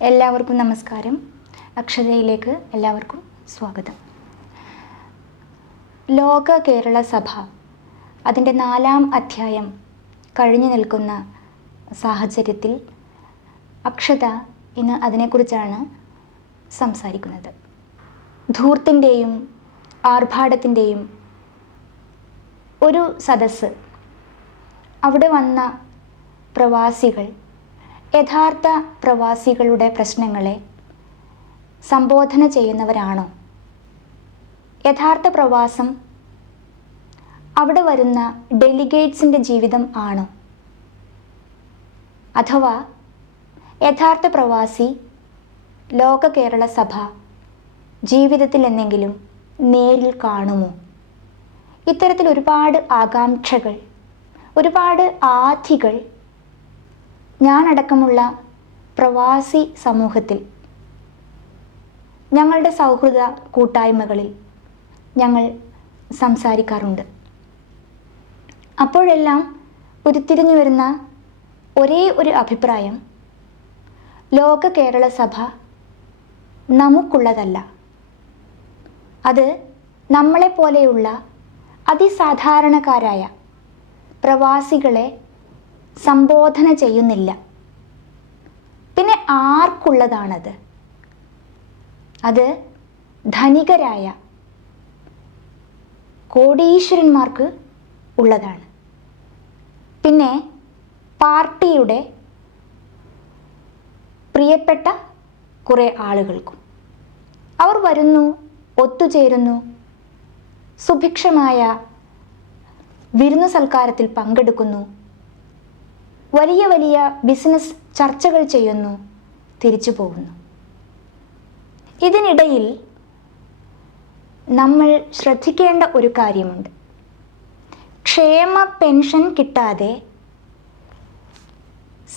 എല്ലാവർക്കും നമസ്കാരം. അക്ഷതയിലേക്ക് എല്ലാവർക്കും സ്വാഗതം. ലോക കേരള സഭ അതിന്റെ നാലാം അധ്യായം കഴിഞ്ഞു നിൽക്കുന്ന സാഹചര്യത്തിൽ അക്ഷത ഇന്ന് അതിനെക്കുറിച്ചാണ് സംസാരിക്കുന്നത്. ധൂർത്തിന്റെയും ആർഭാടത്തിന്റെയും ഒരു സദസ്സ് അവിടെ വന്ന പ്രവാസികൾ യഥാർത്ഥ പ്രവാസികളുടെ പ്രശ്നങ്ങളെ സംബോധന ചെയ്യുന്നവരാണോ? യഥാർത്ഥ പ്രവാസം അവിടെ വരുന്ന ഡെലിഗേറ്റ്സിന്റെ ജീവിതം ആണോ? അഥവാ യഥാർത്ഥ പ്രവാസി ലോക കേരള സഭ ജീവിതത്തിൽ എന്തെങ്കിലും നേരിൽ കാണുമോ? ഇത്തരത്തിൽ ഒരുപാട് ആകാംക്ഷകൾ ഒരുപാട് ആധികൾ ഞാനടക്കമുള്ള പ്രവാസി സമൂഹത്തിൽ. ഞങ്ങളുടെ സൗഹൃദ കൂട്ടായ്മകളിൽ ഞങ്ങൾ സംസാരിക്കാറുണ്ട്. അപ്പോഴെല്ലാം ഉരുത്തിരിഞ്ഞു വരുന്ന ഒരേ ഒരു അഭിപ്രായം ലോക കേരള സഭ നമുക്കുള്ളതല്ല. അത് നമ്മളെപ്പോലെയുള്ള അതിസാധാരണക്കാരായ പ്രവാസികളെ സംബോധന ചെയ്യുന്നില്ല. പിന്നെ ആർക്കുള്ളതാണത്? അത് ധനികരായ കോടീശ്വരന്മാർക്ക് ഉള്ളതാണ്. പിന്നെ പാർട്ടിയുടെ പ്രിയപ്പെട്ട കുറേ ആളുകൾക്കും. അവർ വരുന്നു ഒത്തുചേരുന്നു. സുഭിക്ഷമായ വിരുന്നു സൽക്കാരത്തിൽ പങ്കെടുക്കുന്നു. വലിയ വലിയ ബിസിനസ് ചർച്ചകൾ ചെയ്യുന്നു തിരിച്ചു പോകുന്നു. ഇതിനിടയിൽ നമ്മൾ ശ്രദ്ധിക്കേണ്ട ഒരു കാര്യമുണ്ട്. ക്ഷേമ പെൻഷൻ കിട്ടാതെ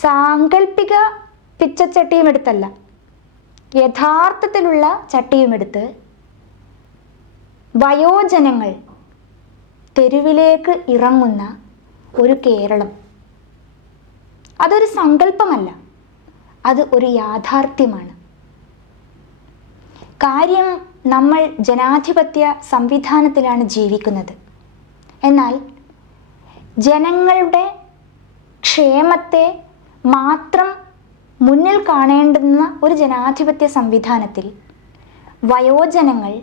സാങ്കല്പിക പിച്ചച്ചട്ടിയും എടുത്തല്ല യഥാർത്ഥത്തിലുള്ള ചട്ടിയുമെടുത്ത് വയോജനങ്ങൾ തെരുവിലേക്ക് ഇറങ്ങുന്ന ഒരു കേരളം. അതൊരു സങ്കല്പമല്ല. അത് ഒരു യാഥാർത്ഥ്യമാണ്. കാര്യം നമ്മൾ ജനാധിപത്യ സംവിധാനത്തിലാണ് ജീവിക്കുന്നത്. എന്നാൽ ജനങ്ങളുടെ ക്ഷേമത്തെ മാത്രം മുന്നിൽ കാണേണ്ടുന്ന ഒരു ജനാധിപത്യ സംവിധാനത്തിൽ വയോജനങ്ങൾ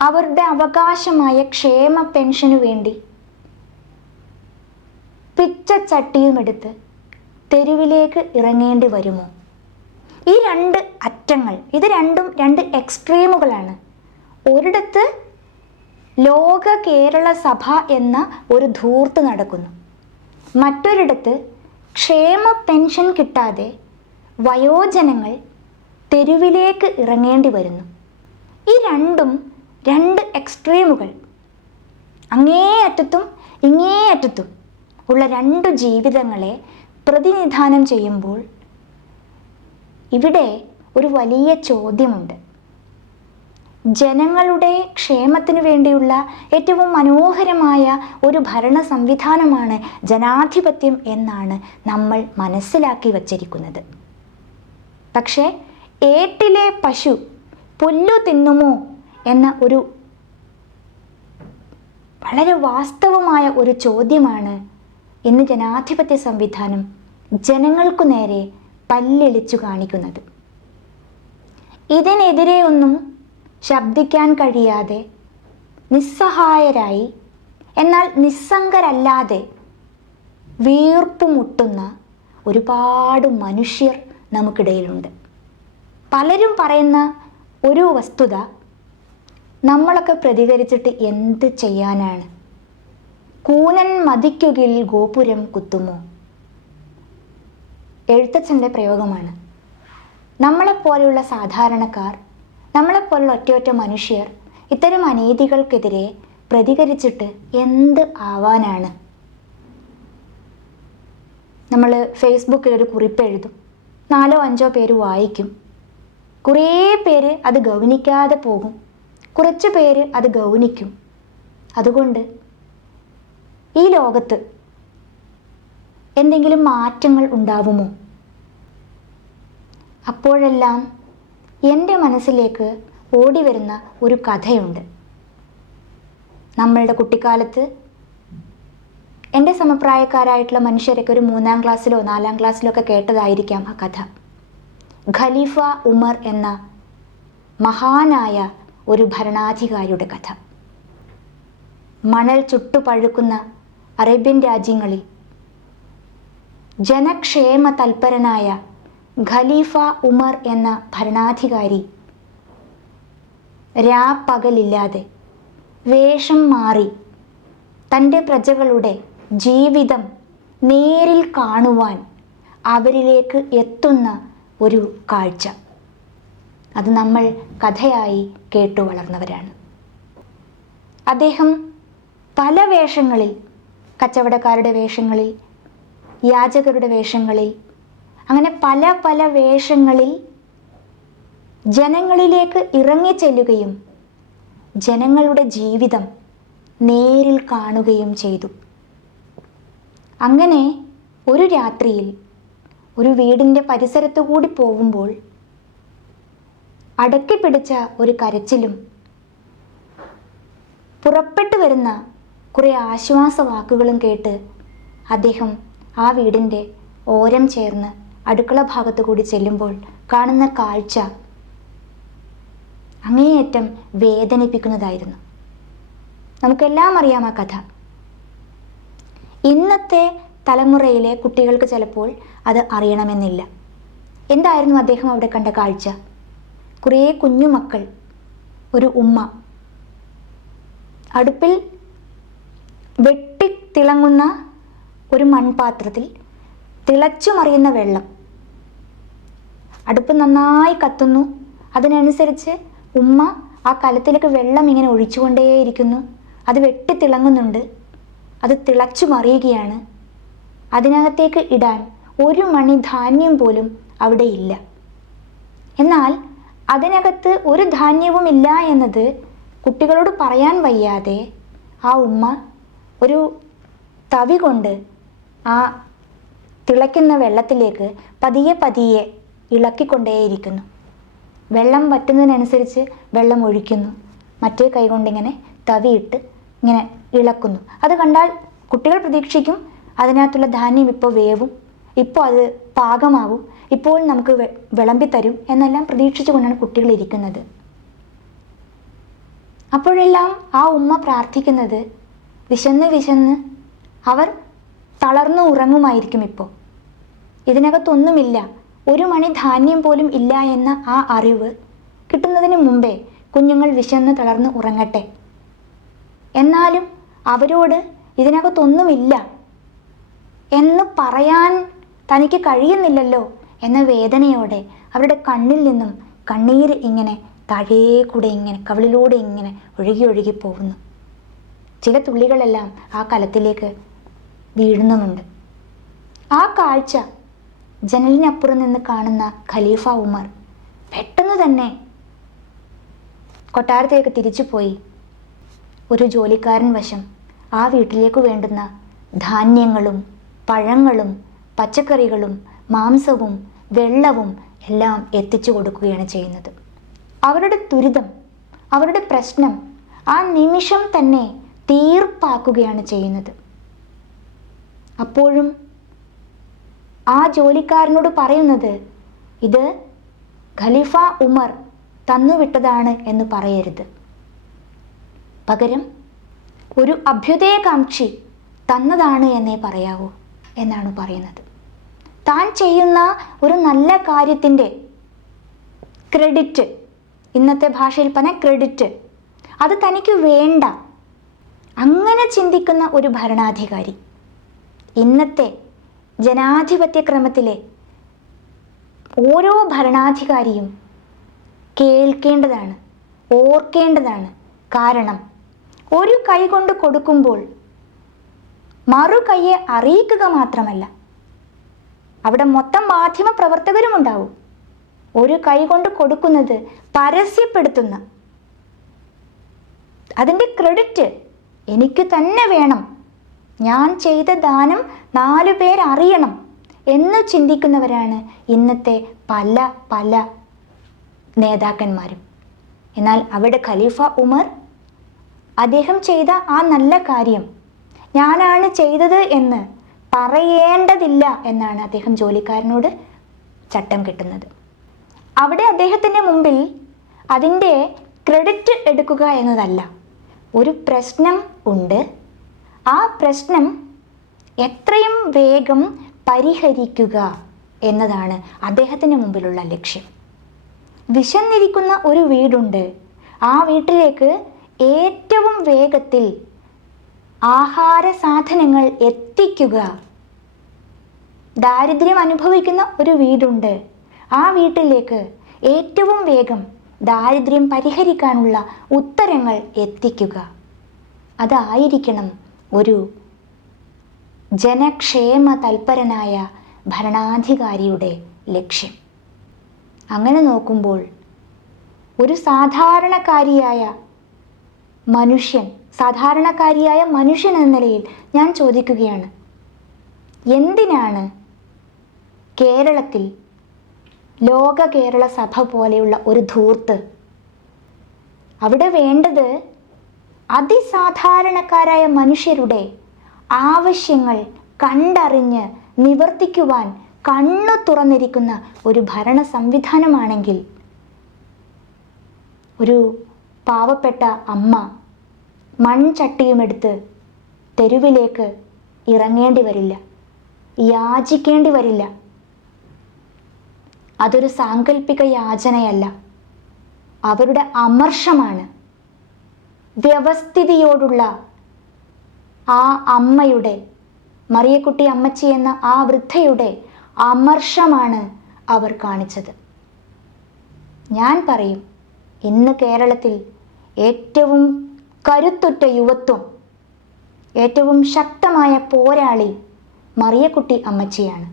അവരുടെ അവകാശമായ ക്ഷേമ പെൻഷനു വേണ്ടി പിച്ചച്ചട്ടിയുമെടുത്ത് തെരുവിലേക്ക് ഇറങ്ങേണ്ടി വരുമോ? ഈ രണ്ട് അറ്റങ്ങൾ ഇത് രണ്ടും രണ്ട് എക്സ്ട്രീമുകളാണ്. ഒരിടത്ത് ലോക കേരള സഭ എന്ന ഒരു ധൂർത്ത് നടക്കുന്നു. മറ്റൊരിടത്ത് ക്ഷേമ പെൻഷൻ കിട്ടാതെ വയോജനങ്ങൾ തെരുവിലേക്ക് ഇറങ്ങേണ്ടി വരുന്നു. ഈ രണ്ടും രണ്ട് എക്സ്ട്രീമുകൾ അങ്ങേ അറ്റത്തും ഇങ്ങേ അറ്റത്തും ഉള്ള രണ്ട് ജീവിതങ്ങളെ പ്രതിനിധാനം ചെയ്യുമ്പോൾ ഇവിടെ ഒരു വലിയ ചോദ്യമുണ്ട്. ജനങ്ങളുടെ ക്ഷേമത്തിനു വേണ്ടിയുള്ള ഏറ്റവും മനോഹരമായ ഒരു ഭരണ സംവിധാനമാണ് ജനാധിപത്യം എന്നാണ് നമ്മൾ മനസ്സിലാക്കി വച്ചിരിക്കുന്നത്. പക്ഷേ ഏട്ടിലെ പശു പുല്ലു തിന്നുമോ എന്ന ഒരു വളരെ വാസ്തവമായ ഒരു ചോദ്യമാണ് ഇന്ന് ജനാധിപത്യ സംവിധാനം ജനങ്ങൾക്കു നേരെ പല്ലെളിച്ചു കാണിക്കുന്നത്. ഇതിനെതിരെ ഒന്നും ശബ്ദിക്കാൻ കഴിയാതെ നിസ്സഹായരായി എന്നാൽ നിസ്സംഗരല്ലാതെ വീർപ്പുമുട്ടുന്ന ഒരുപാട് മനുഷ്യർ നമുക്കിടയിലുണ്ട്. പലരും പറയുന്ന ഒരു വസ്തുത നമ്മളൊക്കെ പ്രതികരിച്ചിട്ട് എന്ത് ചെയ്യാനാണ്? കൂനൻ മതിക്കുകിൽ ഗോപുരം കുത്തുമോ? എഴുത്തച്ഛന്റെ പ്രയോഗമാണ്. നമ്മളെപ്പോലെയുള്ള സാധാരണക്കാർ നമ്മളെപ്പോലുള്ള ഒറ്റയൊറ്റ മനുഷ്യർ ഇത്തരം അനീതികൾക്കെതിരെ പ്രതികരിച്ചിട്ട് എന്ത് ആവാനാണ്? നമ്മൾ ഫേസ്ബുക്കിൽ ഒരു കുറിപ്പ് എഴുതും. നാലോ അഞ്ചോ പേര് വായിക്കും. കുറേ പേര് അത് ഗൗനിക്കാതെ പോകും. കുറച്ച് പേര് അത് ഗൗനിക്കും. അതുകൊണ്ട് ഈ ലോകത്ത് എന്തെങ്കിലും മാറ്റങ്ങൾ ഉണ്ടാവുമോ? അപ്പോഴെല്ലാം എന്റെ മനസ്സിലേക്ക് ഓടി വരുന്ന ഒരു കഥയുണ്ട്. നമ്മളുടെ കുട്ടിക്കാലത്ത് എന്റെ സമപ്രായക്കാരായിട്ടുള്ള മനുഷ്യരൊക്കെ ഒരു മൂന്നാം ക്ലാസ്സിലോ നാലാം ക്ലാസ്സിലോ ഒക്കെ കേട്ടതായിരിക്കാം ആ കഥ. ഖലീഫ ഉമർ എന്ന മഹാനായ ഒരു ഭരണാധികാരിയുടെ കഥ. മണൽ ചുട്ടുപഴുക്കുന്ന അറേബ്യൻ രാജ്യങ്ങളിൽ. ജനക്ഷേമ തൽപരനായ ഖലീഫ ഉമർ എന്ന ഭരണാധികാരി രാപ്പകലില്ലാതെ വേഷം മാറി തന്റെ പ്രജകളുടെ ജീവിതം നേരിൽ കാണുവാൻ അവരിലേക്ക് എത്തുന്ന ഒരു കാഴ്ച. അത് നമ്മൾ കഥയായി കേട്ടു വളർന്നവരാണ്. അദ്ദേഹം പല വേഷങ്ങളിൽ കച്ചവടക്കാരുടെ വേഷങ്ങളിൽ യാചകരുടെ വേഷങ്ങളിൽ അങ്ങനെ പല പല വേഷങ്ങളിൽ ജനങ്ങളിലേക്ക് ഇറങ്ങിച്ചെല്ലുകയും ജനങ്ങളുടെ ജീവിതം നേരിൽ കാണുകയും ചെയ്തു. അങ്ങനെ ഒരു രാത്രിയിൽ ഒരു വീടിന്റെ പരിസരത്തു കൂടി പോകുമ്പോൾ അടക്കി പിടിച്ച ഒരു കരച്ചിലും പുറപ്പെട്ടു വരുന്ന കുറേ ആശ്വാസ വാക്കുകളും കേട്ട് അദ്ദേഹം ആ വീടിന്റെ ഓരം ചേർന്ന് അടുക്കള ഭാഗത്തു കൂടി ചെല്ലുമ്പോൾ കാണുന്ന കാഴ്ച അങ്ങേയറ്റം വേദനിപ്പിക്കുന്നതായിരുന്നു. നമുക്കെല്ലാം അറിയാം ആ കഥ. ഇന്നത്തെ തലമുറയിലെ കുട്ടികൾക്ക് ചിലപ്പോൾ അത് അറിയണമെന്നില്ല. എന്തായിരുന്നു അദ്ദേഹം അവിടെ കണ്ട കാഴ്ച? കുറേ കുഞ്ഞുമക്കൾ ഒരു ഉമ്മ. അടുപ്പിൽ വെട്ടി തിളങ്ങുന്ന ഒരു മൺപാത്രത്തിൽ തിളച്ചു മറിയുന്ന വെള്ളം. അടുപ്പ് നന്നായി കത്തുന്നു. അതിനനുസരിച്ച് ഉമ്മ ആ കലത്തിലേക്ക് വെള്ളം ഇങ്ങനെ ഒഴിച്ചുകൊണ്ടേയിരിക്കുന്നു. അത് വെട്ടി തിളങ്ങുന്നുണ്ട് അത് തിളച്ചു മറിയുകയാണ് അതിനകത്തേക്ക് ഇടാൻ ഒരു മണി ധാന്യം പോലും അവിടെ ഇല്ല. എന്നാൽ അതിനകത്ത് ഒരു ധാന്യവും ഇല്ല എന്നത് കുട്ടികളോട് പറയാൻ വയ്യാതെ ആ ഉമ്മ ഒരു തവി കൊണ്ട് ആ തിളയ്ക്കുന്ന വെള്ളത്തിലേക്ക് പതിയെ പതിയെ ഇളക്കിക്കൊണ്ടേയിരിക്കുന്നു. വെള്ളം വറ്റുന്നതിനനുസരിച്ച് വെള്ളം ഒഴിക്കുന്നു. മറ്റേ കൈകൊണ്ടിങ്ങനെ തവിയിട്ട് ഇങ്ങനെ ഇളക്കുന്നു. അത് കണ്ടാൽ കുട്ടികൾ പ്രതീക്ഷിക്കും അതിനകത്തുള്ള ധാന്യം ഇപ്പോൾ വേവും ഇപ്പോൾ അത് പാകമാവും ഇപ്പോൾ നമുക്ക് വിളമ്പി തരും എന്നെല്ലാം പ്രതീക്ഷിച്ചുകൊണ്ടാണ് കുട്ടികൾ ഇരിക്കുന്നത്. അപ്പോഴെല്ലാം ആ ഉമ്മ പ്രാർത്ഥിക്കുന്നത് വിശന്ന് വിശന്ന് അവർ തളർന്നു ഉറങ്ങുമായിരിക്കും ഇപ്പോൾ. ഇതിനകത്തൊന്നുമില്ല. ഒരു മണി ധാന്യം പോലും ഇല്ല എന്ന ആ അറിവ് കിട്ടുന്നതിന് മുമ്പേ കുഞ്ഞുങ്ങൾ വിശന്ന് തളർന്ന് ഉറങ്ങട്ടെ. എന്നാലും അവരോട് ഇതിനകത്തൊന്നുമില്ല എന്ന് പറയാൻ തനിക്ക് കഴിയുന്നില്ലല്ലോ എന്ന വേദനയോടെ അവരുടെ കണ്ണിൽ നിന്നും കണ്ണീര് ഇങ്ങനെ താഴേ കൂടെ ഇങ്ങനെ കവിളിലൂടെ ഇങ്ങനെ ഒഴുകി ഒഴുകി പോകുന്നു. ചില തുള്ളികളെല്ലാം ആ കലത്തിലേക്ക് വീഴുന്നുമുണ്ട്. ആ കാഴ്ച ജനലിനപ്പുറം നിന്ന് കാണുന്ന ഖലീഫ ഉമർ പെട്ടെന്ന് തന്നെ കൊട്ടാരത്തേക്ക് തിരിച്ചു പോയി ഒരു ജോലിക്കാരൻ വശം ആ വീട്ടിലേക്ക് വേണ്ടുന്ന ധാന്യങ്ങളും പഴങ്ങളും പച്ചക്കറികളും മാംസവും വെള്ളവും എല്ലാം എത്തിച്ചു കൊടുക്കുകയാണ് ചെയ്യുന്നത്. അവരുടെ ദുരിതം അവരുടെ പ്രശ്നം ആ നിമിഷം തന്നെ തീർപ്പാക്കുകയാണ് ചെയ്യുന്നത്. അപ്പോഴും ആ ജോലിക്കാരനോട് പറയുന്നത് ഇത് ഖലീഫ ഉമർ തന്നുവിട്ടതാണ് എന്ന് പറയരുത്. പകരം ഒരു അഭ്യുദയകാംക്ഷി തന്നതാണ് എന്നേ പറയാവൂ എന്നാണ് പറയുന്നത്. താൻ ചെയ്യുന്ന ഒരു നല്ല കാര്യത്തിന്റെ ക്രെഡിറ്റ് ഇന്നത്തെ ഭാഷയിൽ പറഞ്ഞ ക്രെഡിറ്റ് അത് തനിക്ക് വേണ്ട അങ്ങനെ ചിന്തിക്കുന്ന ഒരു ഭരണാധികാരി. ഇന്നത്തെ ജനാധിപത്യ ക്രമത്തിലെ ഓരോ ഭരണാധികാരിയും കേൾക്കേണ്ടതാണ് ഓർക്കേണ്ടതാണ് കാരണം ഒരു കൈ കൊണ്ട് കൊടുക്കുമ്പോൾ മറു കൈയെ അറിയിക്കുക മാത്രമല്ല അവിടെ മൊത്തം മാധ്യമ പ്രവർത്തകരും ഉണ്ടാവും ഒരു കൈ കൊണ്ട് കൊടുക്കുന്നത് പരസ്യപ്പെടുത്തുന്ന അതിന്റെ ക്രെഡിറ്റ് എനിക്ക് തന്നെ വേണം. ഞാൻ ചെയ്ത ദാനം നാലു പേരറിയണം എന്ന് ചിന്തിക്കുന്നവരാണ് ഇന്നത്തെ പല പല നേതാക്കന്മാരും. എന്നാൽ അവിടെ ഖലീഫ ഉമർ അദ്ദേഹം ചെയ്ത ആ നല്ല കാര്യം ഞാനാണ് ചെയ്തത് എന്ന് പറയേണ്ടതില്ല എന്നാണ് അദ്ദേഹം ജോലിക്കാരനോട് ചട്ടം കിട്ടുന്നത്. അവിടെ അദ്ദേഹത്തിന്റെ മുമ്പിൽ അതിന്റെ ക്രെഡിറ്റ് എടുക്കുക എന്നതല്ല. ഒരു പ്രശ്നം ഉണ്ട്. ആ പ്രശ്നം എത്രയും വേഗം പരിഹരിക്കുക എന്നതാണ് അദ്ദേഹത്തിന് മുമ്പിലുള്ള ലക്ഷ്യം. വിശന്നിരിക്കുന്ന ഒരു വീടുണ്ട്. ആ വീട്ടിലേക്ക് ഏറ്റവും വേഗത്തിൽ ആഹാര സാധനങ്ങൾ എത്തിക്കുക. ദാരിദ്ര്യം അനുഭവിക്കുന്ന ഒരു വീടുണ്ട്. ആ വീട്ടിലേക്ക് ഏറ്റവും വേഗം ദാരിദ്ര്യം പരിഹരിക്കാനുള്ള ഉത്തരങ്ങൾ എത്തിക്കുക. അതായിരിക്കണം ഒരു ജനക്ഷേമ തൽപരനായ ഭരണാധികാരിയുടെ ലക്ഷ്യം. അങ്ങനെ നോക്കുമ്പോൾ ഒരു സാധാരണക്കാരിയായ മനുഷ്യൻ സാധാരണക്കാരിയായ മനുഷ്യൻ എന്ന നിലയിൽ ഞാൻ ചോദിക്കുകയാണ് എന്തിനാണ് കേരളത്തിൽ ലോക കേരള സഭ പോലെയുള്ള ഒരു ധൂർത്ത്. അവിടെ വേണ്ടത് അതിസാധാരണക്കാരായ മനുഷ്യരുടെ ആവശ്യങ്ങൾ കണ്ടറിഞ്ഞ് നിവർത്തിക്കുവാൻ കണ്ണു തുറന്നിരിക്കുന്ന ഒരു ഭരണ സംവിധാനമാണെങ്കിൽ ഒരു പാവപ്പെട്ട അമ്മ മൺചട്ടിയുമെടുത്ത് തെരുവിലേക്ക് ഇറങ്ങേണ്ടി വരില്ല. യാചിക്കേണ്ടി വരില്ല. അതൊരു സാങ്കല്പിക യാചനയല്ല. അവരുടെ അമർഷമാണ്. വ്യവസ്ഥിതിയോടുള്ള ആ അമ്മയുടെ മറിയക്കുട്ടി അമ്മച്ചി എന്ന ആ വൃദ്ധയുടെ അമർഷമാണ് അവർ കാണിച്ചത്. ഞാൻ പറയും ഇന്ന് കേരളത്തിൽ ഏറ്റവും കരുത്തുറ്റ യുവത്വം ഏറ്റവും ശക്തമായ പോരാളി മറിയക്കുട്ടി അമ്മച്ചിയാണ്.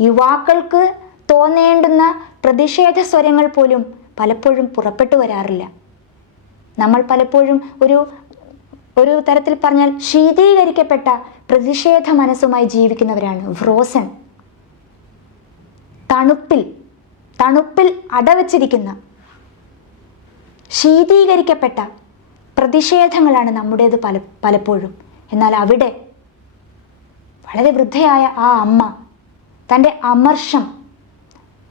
യുവാക്കൾക്ക് തോന്നേണ്ടുന്ന പ്രതിഷേധ സ്വരങ്ങൾ പോലും പലപ്പോഴും പുറപ്പെട്ടു വരാറില്ല. നമ്മൾ പലപ്പോഴും ഒരു ഒരു തരത്തിൽ പറഞ്ഞാൽ ശീതീകരിക്കപ്പെട്ട പ്രതിഷേധ മനസ്സുമായി ജീവിക്കുന്നവരാണ് ഫ്രോസൺ. തണുപ്പിൽ തണുപ്പിൽ അടവച്ചിരിക്കുന്ന ശീതീകരിക്കപ്പെട്ട പ്രതിഷേധങ്ങളാണ് നമ്മുടേത് പല പലപ്പോഴും. എന്നാൽ അവിടെ വളരെ വൃദ്ധയായ ആ അമ്മ തന്റെ അമർഷം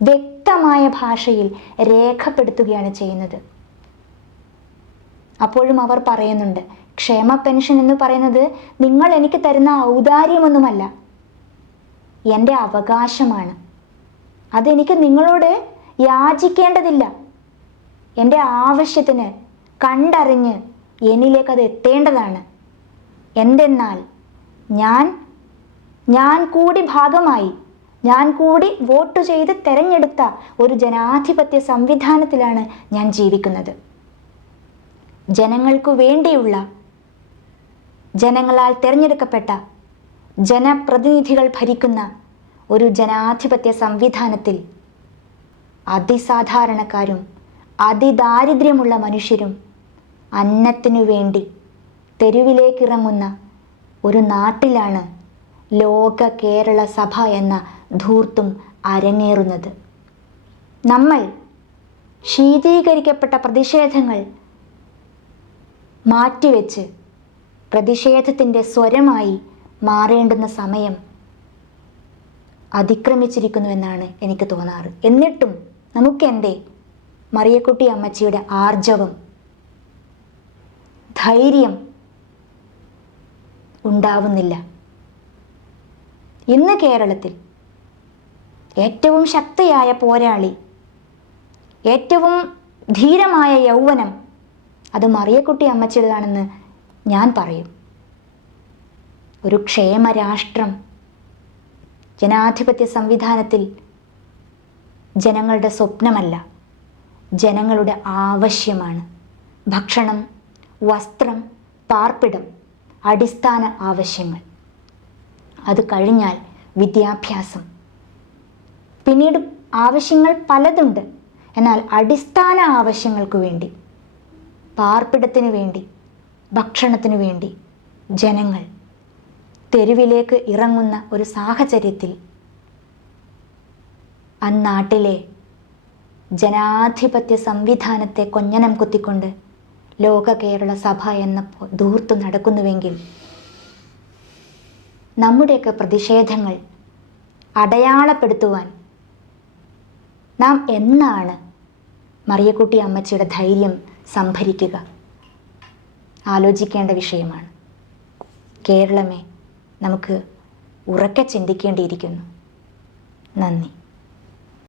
വ്യക്തമായ ഭാഷയിൽ രേഖപ്പെടുത്തുകയാണ് ചെയ്യുന്നത്. അപ്പോഴും അവർ പറയുന്നുണ്ട് ക്ഷേമ പെൻഷൻ എന്ന് പറയുന്നത് നിങ്ങൾ എനിക്ക് തരുന്ന ഔദാര്യമൊന്നുമല്ല. എന്റെ അവകാശമാണ്. അതെനിക്ക് നിങ്ങളോട് യാചിക്കേണ്ടതില്ല. എന്റെ ആവശ്യത്തിന് കണ്ടറിഞ്ഞ് എന്നിലേക്ക് അത് എത്തേണ്ടതാണ്. എന്തെന്നാൽ ഞാൻ ഞാൻ കൂടി ഭാഗമായി ഞാൻ കൂടി വോട്ട് ചെയ്ത് തെരഞ്ഞെടുത്ത ഒരു ജനാധിപത്യ സംവിധാനത്തിലാണ് ഞാൻ ജീവിക്കുന്നത്. ജനങ്ങൾക്കു വേണ്ടിയുള്ള ജനങ്ങളാൽ തിരഞ്ഞെടുക്കപ്പെട്ട ജനപ്രതിനിധികൾ ഭരിക്കുന്ന ഒരു ജനാധിപത്യ സംവിധാനത്തിൽ അതിസാധാരണക്കാരും അതിദാരിദ്ര്യമുള്ള മനുഷ്യരും അന്നത്തിനു വേണ്ടി തെരുവിലേക്കിറങ്ങുന്ന ഒരു നാട്ടിലാണ് ലോക കേരള സഭ എന്ന ധൂർത്തും അരങ്ങേറുന്നത്. നമ്മൾ ശീതീകരിക്കപ്പെട്ട പ്രതിഷേധങ്ങൾ മാറ്റിവെച്ച് പ്രതിഷേധത്തിന്റെ സ്വരമായി മാറേണ്ടുന്ന സമയം അതിക്രമിച്ചിരിക്കുന്നുവെന്നാണ് എനിക്ക് തോന്നാറ്. എന്നിട്ടും നമുക്കെന്തേ മറിയക്കുട്ടി അമ്മച്ചിയുടെ ആർജവം ധൈര്യം ഉണ്ടാവുന്നില്ല. ഇന്ന് കേരളത്തിൽ ഏറ്റവും ശക്തിയായ പോരാളി ഏറ്റവും ധീരമായ യൗവനം അത് മറിയക്കുട്ടി അമ്മച്ചിയുടേതാണെന്ന് ഞാൻ പറയും. ഒരു ക്ഷേമ രാഷ്ട്രം ജനാധിപത്യ സംവിധാനത്തിൽ ജനങ്ങളുടെ സ്വപ്നമല്ല ജനങ്ങളുടെ ആവശ്യമാണ്. ഭക്ഷണം വസ്ത്രം പാർപ്പിടം അടിസ്ഥാന ആവശ്യങ്ങൾ. അത് കഴിഞ്ഞാൽ വിദ്യാഭ്യാസം. പിന്നീട് ആവശ്യങ്ങൾ പലതുണ്ട്. എന്നാൽ അടിസ്ഥാന ആവശ്യങ്ങൾക്ക് വേണ്ടി പാർപ്പിടത്തിന് വേണ്ടി ഭക്ഷണത്തിന് വേണ്ടി ജനങ്ങൾ തെരുവിലേക്ക് ഇറങ്ങുന്ന ഒരു സാഹചര്യത്തിൽ അന്നാട്ടിലെ ജനാധിപത്യ സംവിധാനത്തെ കൊഞ്ഞനം കുത്തിക്കൊണ്ട് ലോക കേരള സഭ എന്ന ദൂർത്തു നടക്കുന്നുവെങ്കിൽ നമ്മുടെയൊക്കെ പ്രതിഷേധങ്ങൾ അടയാളപ്പെടുത്തുവാൻ നാം എന്നാണ് മറിയക്കുട്ടി അമ്മച്ചിയുടെ ധൈര്യം സംഭരിക്കുക? ആലോചിക്കേണ്ട വിഷയമാണ്. കേരളമേ നമുക്ക് ഉറക്കെ ചിന്തിക്കേണ്ടിയിരിക്കുന്നു. നന്ദി.